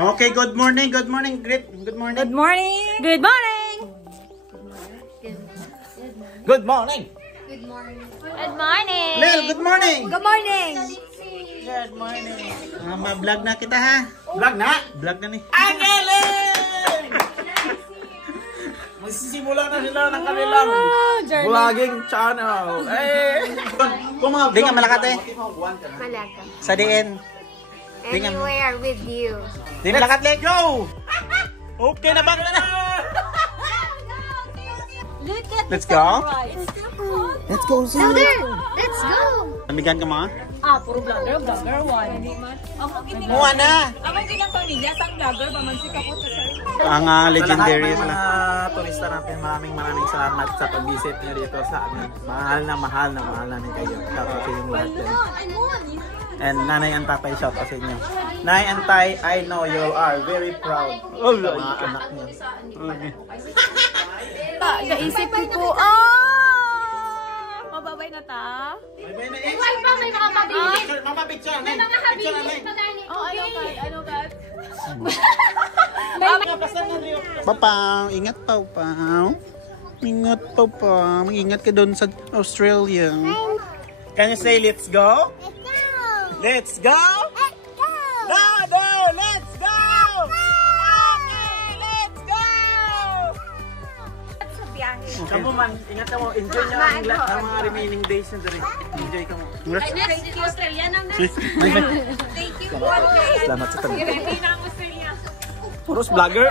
Okay, good morning, good morning, great, good morning. Good morning. Good morning. Good morning. Good morning. Good morning. Lil, good morning. Good morning. Good morning. Ma-vlog na kita ha. Vlog na? Vlog na ni. Angeling! Magsisimula na sila ng kanilang vlogging channel. Di nga malakat eh. Malaka. Sa diin. Anywhere with you. Di malakat, let's go! Okay na bang na? Look at Let's go. Let's go. There! Let's go! Namigan ka mga? Puro vlogger one. Ako kini. Muha na. Ako kinang pamilya sang vlogger pamansik ako sa Ang legendary Sa lahat ng sila. mga turista natin, maraming salamat sa pag-visit niyo dito sa amin. Mahal na namin kayo. Shout out sa inyong lahat din. And nanay and tatay, shout out sa inyo. Nay and tay, I know you are very proud sa mga anak niyo. Naisip ko mababay na ta. May pa, may mga kabibig. Mama picture. May mga kabibig. Ano ka? Papaw, ingat pa paw. Ingat pa pa. Mag-ingat ka doon sa Australia. Can you say let's go? Let's go! No, let's go! Okay, let's go! Kamu man, ingat ka mo. Enjoy nyo ang mga remaining days nyo dali. Enjoy ka mo. Thank you Australia nang Thank you. Salamat sa tanong. Ready na ang Australia. Puros vlogger?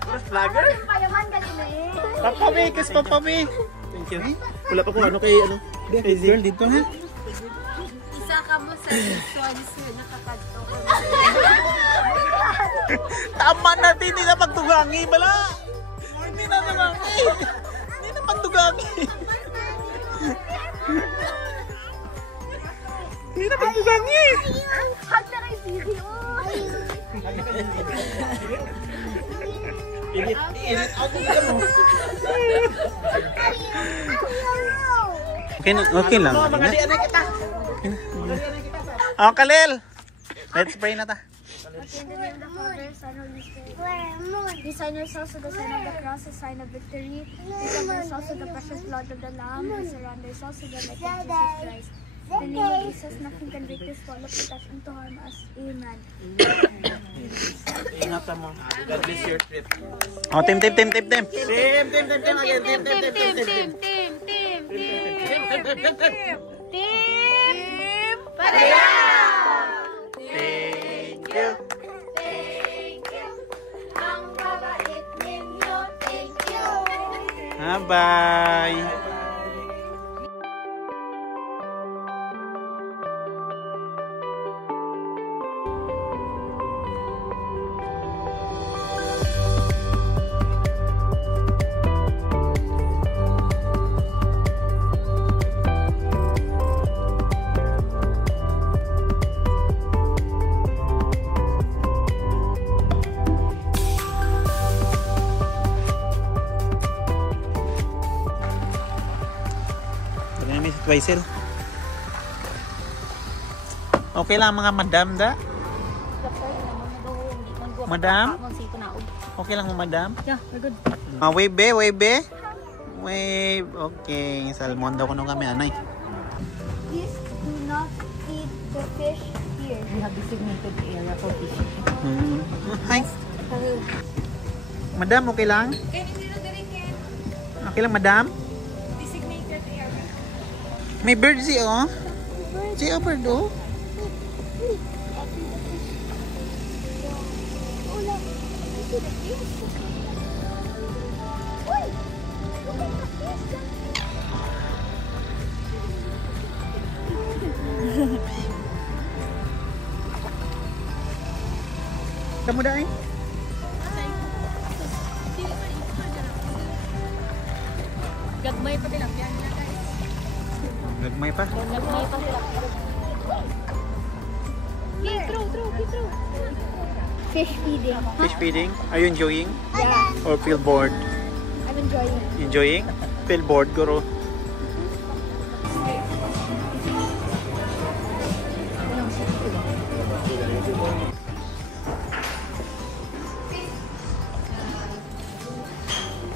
Puros vlogger? Payaman ka din eh. Papawi, kas papawi. Thank you. Wala pa ko ano kay ano. Kay girl dito ha. Isa ka mo sa visuals na nakakadto ko. Tama na, hindi na magtugangi, bala. Hindi na tugangi. Hindi na magtugangi. Hindi na magtugangi. Hag na kay video. Init out ka mo. Okay lang. Magalian na kita. Oh, Kalil. Let's pray na ta. In the name of the Father, Son, Holy Spirit. We sign ourselves to the sign of the cross, a sign of victory. We sign ourselves to the precious blood of the Lamb. We surrender ourselves to the light of Jesus Christ. In the name of Jesus, nothing can break this wall of protection to harm us. Amen. Ingat ka mo. God bless your trip. Oh, team. Team again. Team Padaya! Thank you. Ang babait ninyo, thank you. Bye. Twisel. Okay lang mga madam da? Madam? Okay lang mga madam? Yeah, we're good. Wave. Wave. Okay. Salmon daw kuno kami anay. Please do not eat the fish here. We have designated area for fishing. Hi. Madam, okay lang? Okay lang madam? Designated area. May bird siya oh. Siya bird oh. Kamu dah eh? Gagmay pa tilapia nila guys. Nagmay pa? Gagmay pa tilapia. Throw. Fish feeding. Fish feeding? Are you enjoying? Yeah. Or feel bored? I'm enjoying. Enjoying? Feel bored, guru?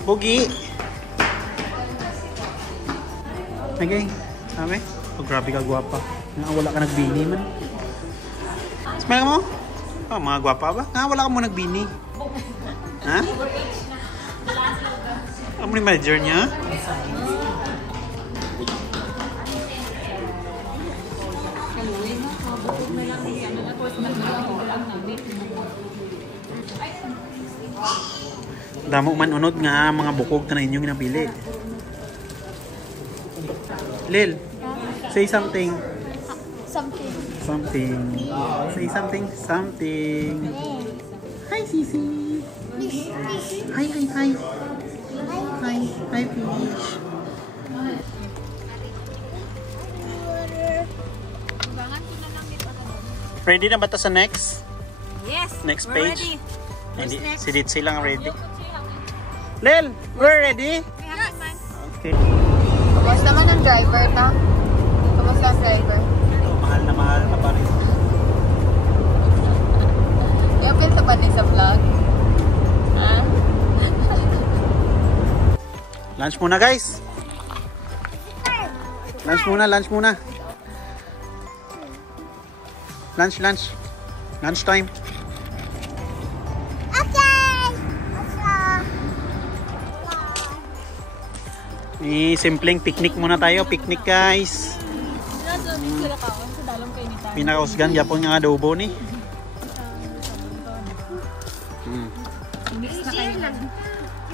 Bugi. Okay, sabi? Oh, grabe ka gwapa. Wala ka nagbini man. Smile mo? Oh, mga gwapa ba? Wala ka mo nagbini. Ha? Ano ni manager niya? Damo man unod nga mga bukog na inyong nabili. Lil, say something. Something. Something. Say something. Something. Hi, Sisi. Hi, hi, hi. Hi, hi, fish. Ready na ba ito sa next? Yes. Next we're page? Ready. Hindi, next? si Ditsi lang ready. Lil, we're ready? Yes. Okay. Kamusta naman ang driver na? Kamusta ang driver? Ito, mahal na pa rin. I-open sa ba sa vlog? Ha? Lunch muna, guys. Lunch muna. Lunch. Lunch time. Simpleng picnic muna tayo. Picnic, guys. Pinakausgan yapon nga adobo ni.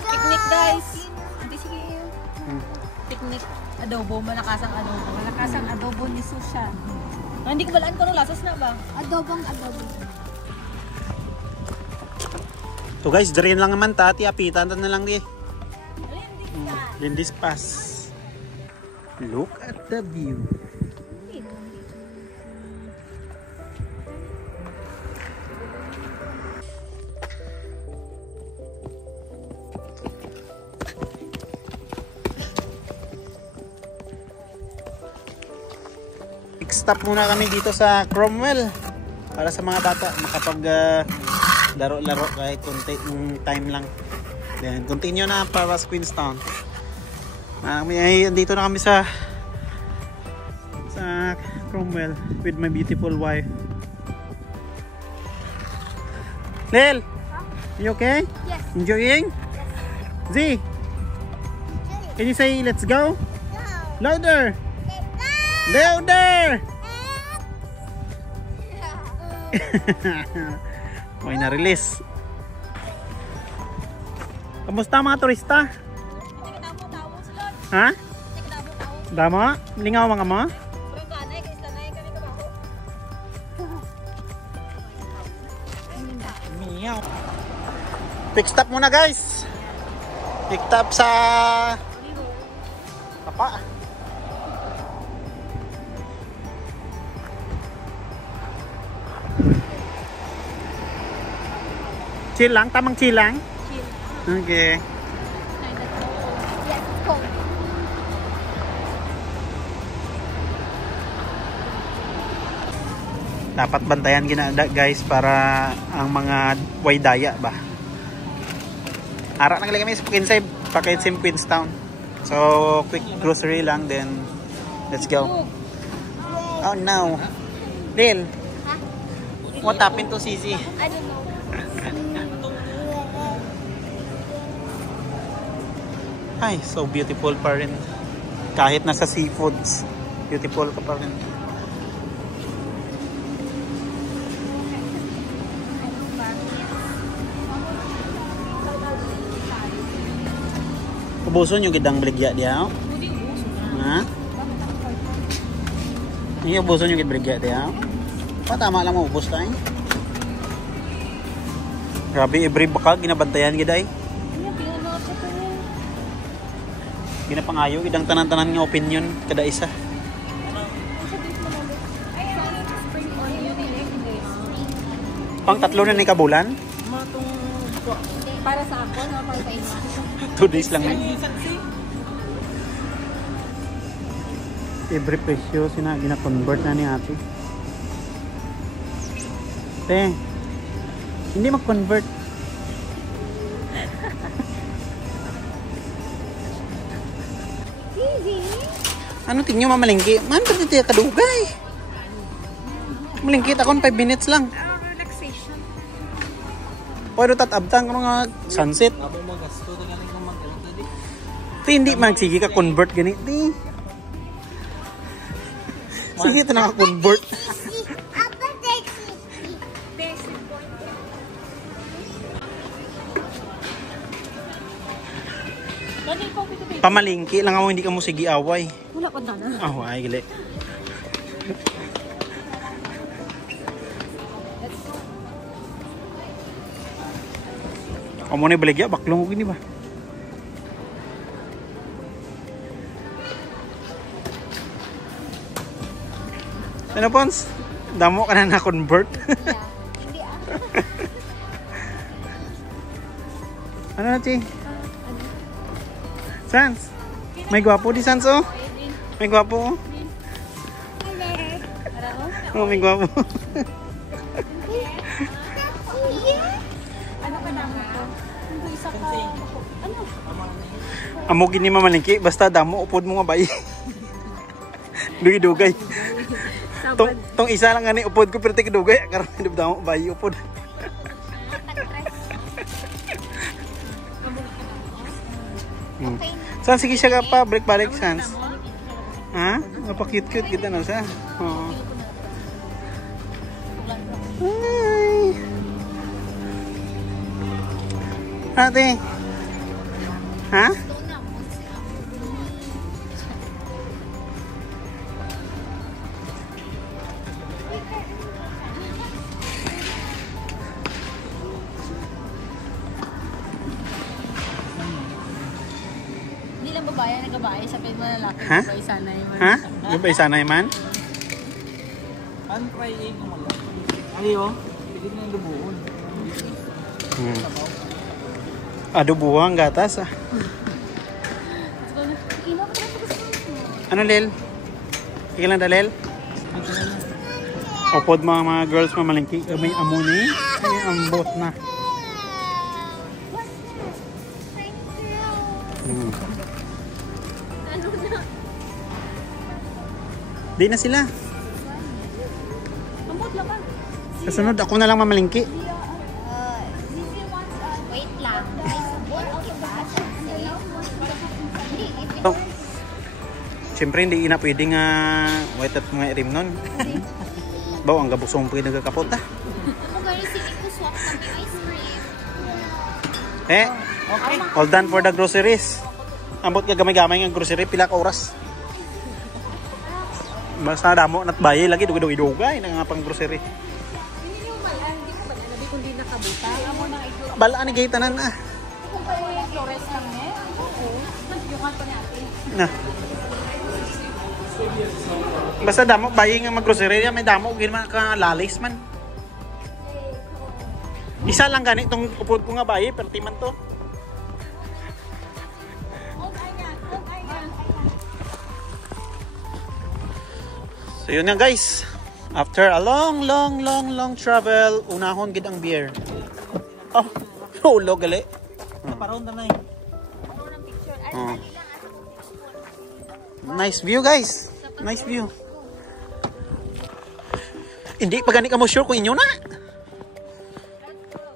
Picnic, guys. Picnic. Adobo. Malakasang adobo. Malakasang adobo ni Susha. Hindi ko balaan ko nung lasas na ba? Adobong adobo. So guys, dirin lang naman tati. Apitan na lang di. Lindis Pass. Look at the view. Stop muna kami dito sa Cromwell para sa mga bata makapag laro-laro kahit konti time lang. Then continue na para sa Queenstown. Dito na kami sa Cromwell with my beautiful wife. Lil, you okay? Yes. Enjoying? Yes. Z, can you say let's go? Louder! Louder! May na-release. Kamusta mga turista? Ha? Dama? Lingaw mga mo? Pick stop muna guys. Pick stop sa Papa. Chill lang, tamang chill lang. Chill. Okay. Yes, cold. Dapat bantayan ginada guys para ang mga waydaya ba. Ara na kami sa Pakinsim Queenstown. So quick grocery lang then let's go. Oh no. Lil. What happened to Sisi? I don't know. Ay, so beautiful pa rin. Kahit nasa seafoods, beautiful ka pa rin. Ubuson yung gidang beligya diya. Ha? Hindi ubuson yung gidang beligya diya. Tama lang mo ubos tayo. Grabe, every bakag ginabantayan giday. Ginapangayo idang tanan-tanan nga opinion kada isa. Pang tatlo na ni kabulan? Para sa ako, no? Para sa inyo. 2 days lang na. Every presyo gina-convert na ni ate. Te, hindi mag-convert. Ano tingyo mamalingki? Man, pati tiya kadugay. Malingkit ako 5 minutes lang. Relaxation. Pwede tatabtang ka mga sunset. Abo magasto na galing kung mag-ano tadi. Hindi man, sige ka convert ganit. Di. Sige ito naka-convert. Pamalingki lang ako, hindi ka mo sige away. Wala pa na. Away, gali. Amo ni baligya, baklong ko gini ba? Ano Pons? Damo ka na na-convert? Hindi Ano na, Chi? Sans? May gwapo di Sans, oh? May gwapo, oh? Oh, may gwapo. Ano ka na mo to? Hindi isa ka. Ano? Amo gini mamalingki, basta damo upod mo nga bay. Dugay-dugay. Tong isa lang gani upod ko pero tikidugay karon hindi damo bay upod. San sige siya pa balik-balik Sans. Ha? Napaka-cute-cute kita na sa. Oo. Hi. Ate. Ha? Hindi lang babae, nag-babae. Sabihin mo na lalaki. Ha? Babae sana yun. Ha? Yung ba isa na man? An try egg mo lang. Ayo, pwede na dubuon. Adobuhang gatas ah. Ano Lel? Ilan na Lel? Upod mga girls mamalingki. May amuni. May ambot na. Di na sila. Ambot lang ba? Kasunod ako na lang mamalingki. Wait lang. May sabon o iba? Oh. Siyempre hindi ina pwede nga wait at mga irim nun. Baw ang gabusong pwede nagkakapot ah. Ako gano'n si Iko swap kami ice cream. Eh, Okay. all done for the groceries. Ambot ka gamay-gamay ng grocery, pila ka oras. Basta damo nat bayi lagi dugay-dugay na nga pang grocery. Hindi nyo malaan. Hindi ko ba na nabi kundi nakabuta. Amo na ito. Balaan ni gaytanan ah. Kung tayo yung Flores lang eh. Oo. Nagyukan pa natin. Na. Basta damo bayi nga mag-grocery may damo gid man ka lalis man. Isa lang gani tong upod ko nga bayi perti man to. So yun nga guys. After a long travel, unahon gid ang beer. Oh, ulo gali. Paron na nay. Oh. Nice view guys. Nice view. Hindi pa gani ka mo sure kung inyo na.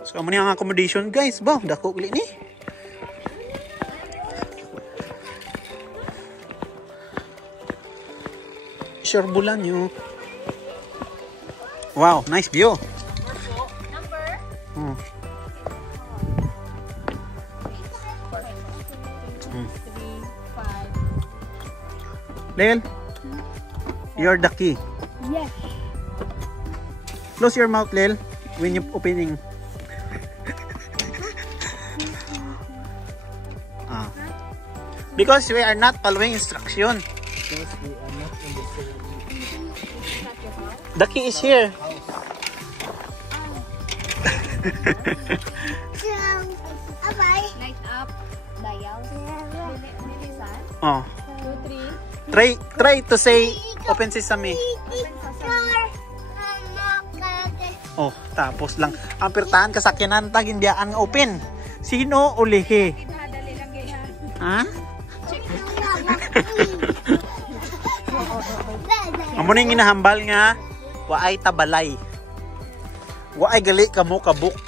So amo ni ang accommodation guys, ba dako gali ni. Sure bulan nyo. Wow, nice view. Number? Hmm. 3, 5. Lel, you're the key. Yes. Close your mouth, Lel, when you opening. Ah. Because we are not following instruction. Because we are not in the same. The key is here. Light up. Dayaw. Bilisan. Oh. 2, 3. Try to say open sesame. Oh, tapos lang. Ang pertahan kasakyanan tag indiaan nga open. Sino ulihi? Dali lang ganyan. Ha? Amo ning ginahambal nga waay tabalay. Waay gali kamo kabuk.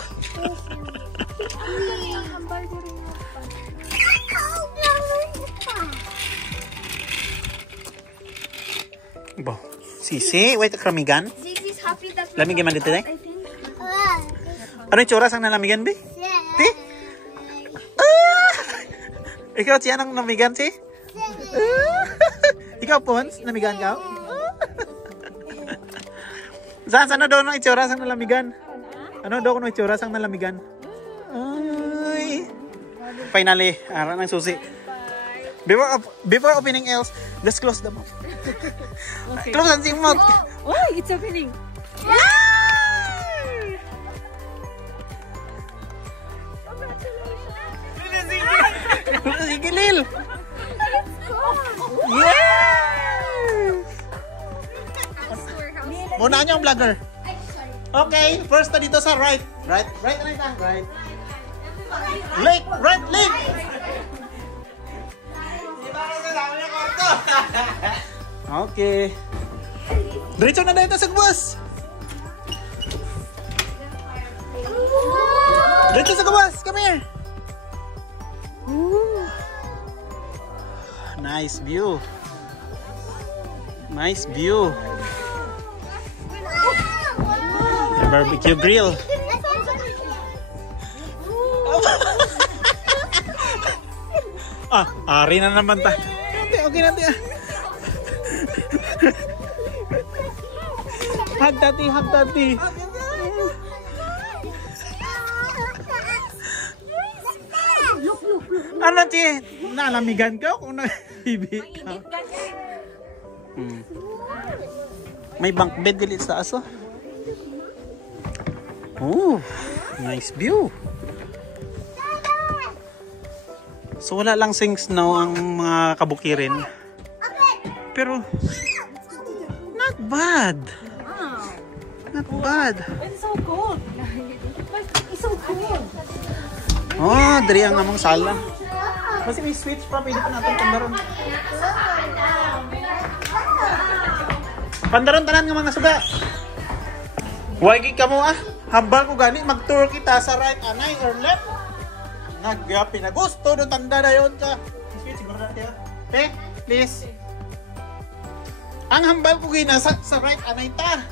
Bo. Sisi, wait kramigan. Zizi's happy that Lamigan man dito, I think. Ano yung tsura sang nalamigan, be? Be? Ah! Ikaw siya nang namigan, si? Ikaw, Pons? Namigan ka? Saan daw ng itsura sang nalamigan? Ano daw kung itsura sang nalamigan? Ay! Finally, ara ng susi. Before opening else, just close the mouth. Okay. Close ang sing mouth. Oh, it's opening. Sige, Lil. Yes! Muna niyo ang vlogger. Okay, first na dito sa right. Right lang. Right. Lake. Okay. Diretso na dito sa bus. Diretso sa bus. Come here. Ooh. Nice view. The barbecue grill. Ari na naman ta. Okay na tiya. Hug tati. Ano ti? Nalamigan ka kung naibig ka. May bunk bed dili sa aso. Oh, nice view. So wala lang sing snow ang mga kabukirin. Pero not bad. It's so cold. It's so cold. Oh, diri ang among sala. Kasi may switch pa, pwede pa natin pandaron. Pandaron tanan nga mga suga. Wagi ka mo hambal ko gani, mag-tour kita sa right anay or left. Pinagusto, doon tanda na yun ka. Switch, siguro natin. Te, please. Ang hambal ko gina sa right anay ta.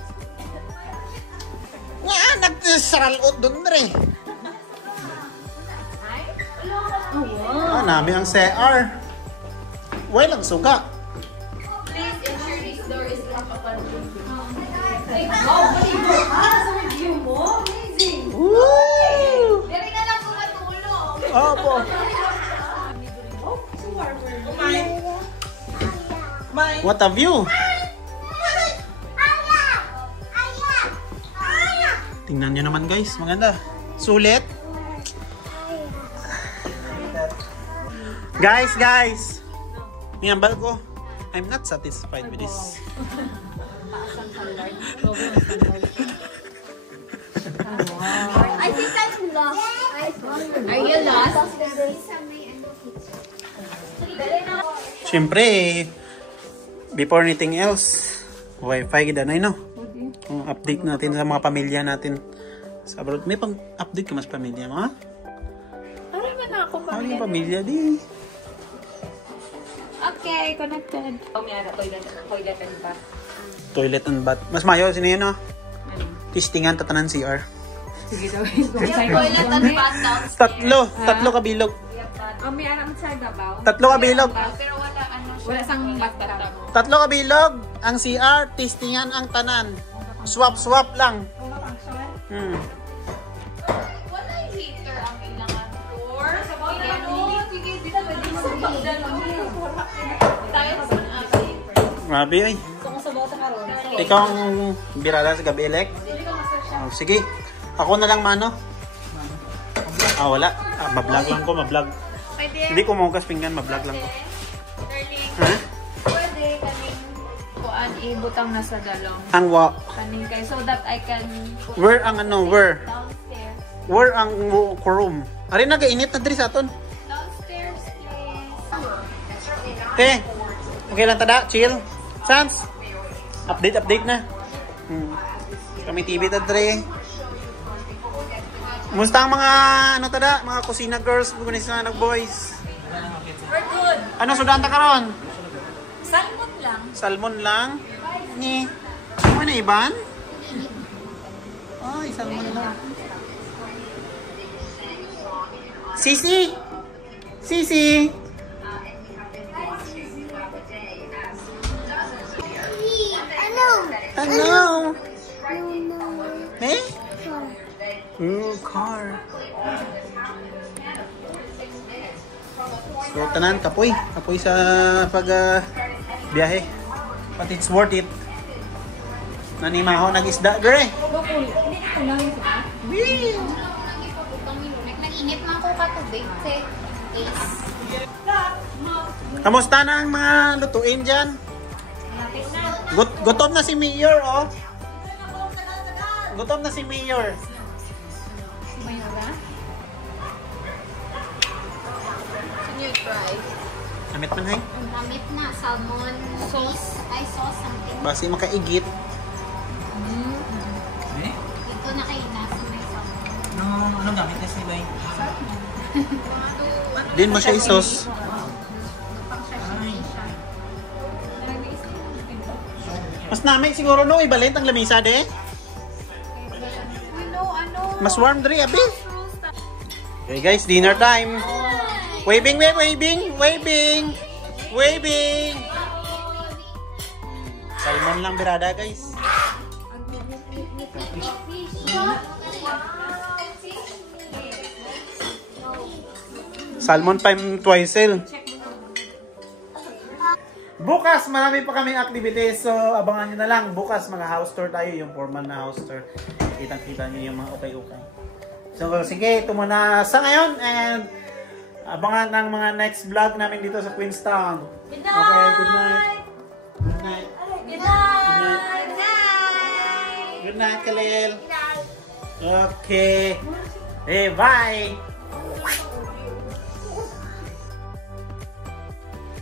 Nga, nag-saralot doon rin. Nami ang CR. Walang suga. Please ensure this door is locked upon leaving. Woo! Dari na lang kung matulog. Opo. What a view! Tingnan nyo naman guys, maganda. Sulit. Guys! Niyambal ko. I'm not satisfied with this. I think I'm lost. Are you lost? Siyempre, before anything else, Wi-Fi gida na no? Update natin sa mga pamilya natin sa abroad. May pang-update ka mas pamilya mo, ha? Ano ba na ako Ano yung pamilya di? Okay, connected. Toilet and bath. Mas mayo, sino yun, no? Tistingan, tatanan CR. Sige daw. Toilet and bath downstairs. Tatlo kabilog. May aram sa gabaw. Tatlo kabilog. Pero wala ano siya. Wala sang bathtub. Tatlo kabilog. Ang CR, tistingan ang tanan. Swap lang. Wala yung heater ang kailangan. Door? Sige, dito pwede mo Grabe ay. So kung sa bata karon. Ikaw ang birada sa gabi, Elec? Oh, sige. Ako na lang, mano. Wala. Mablog lang ko, mablog. Hindi ko mahugas pinggan, mablog lang ko. Darling, Ha? pwede kaning kuan ibutang nasa dalong. Ang Kaning kay so that I can where ang ano, where? downstairs. Where ang room? Ari nagainit na diri sa aton. Downstairs, please. Okay lang tada, chill. Chance. Update na. Kami TV tadre. Musta ang mga ano tada, mga kusina girls, bugunis na nag-boys. We're good. Ano sudan ta karon? Salmon lang. Salmon lang. Ni. Ano na iban? Ay, salmon lang. Sisi. Sisi. Ano? Eh? Car. So, tanan, kapoy. Kapoy sa biyahe. But it's worth it. Nanimaho nag-isda, gre. Nag-inip man ko katubig. Kamusta na ang mga lutuin dyan? Gutom na si Mayor, oh. Gutom na si Mayor. Mayora? Can you try? Namit man, hay? Ang damit na, salmon, sauce, sauce something. Basi makaigit. Eh? Ito na kayo nasa may salmon. Anong gamit na sila eh? Din mo siya isos. Mas namin siguro no, ibalint ang lamisa, de. Mas warm dre, abi. Okay guys, dinner time. Waving, waving, waving, waving. Salmon lang birada, guys. Salmon time twice. Bukas, marami pa kaming activities. So, abangan nyo na lang. Bukas, mga house tour tayo. Yung formal na house tour. Kitang-kita nyo yung mga ukay-ukay. So, sige, ito muna sa ngayon. And, abangan ng mga next vlog namin dito sa Queenstown. Good night! Okay, good night. Good night. Good night! Good night! Good night, Khalil. Okay. Hey, bye.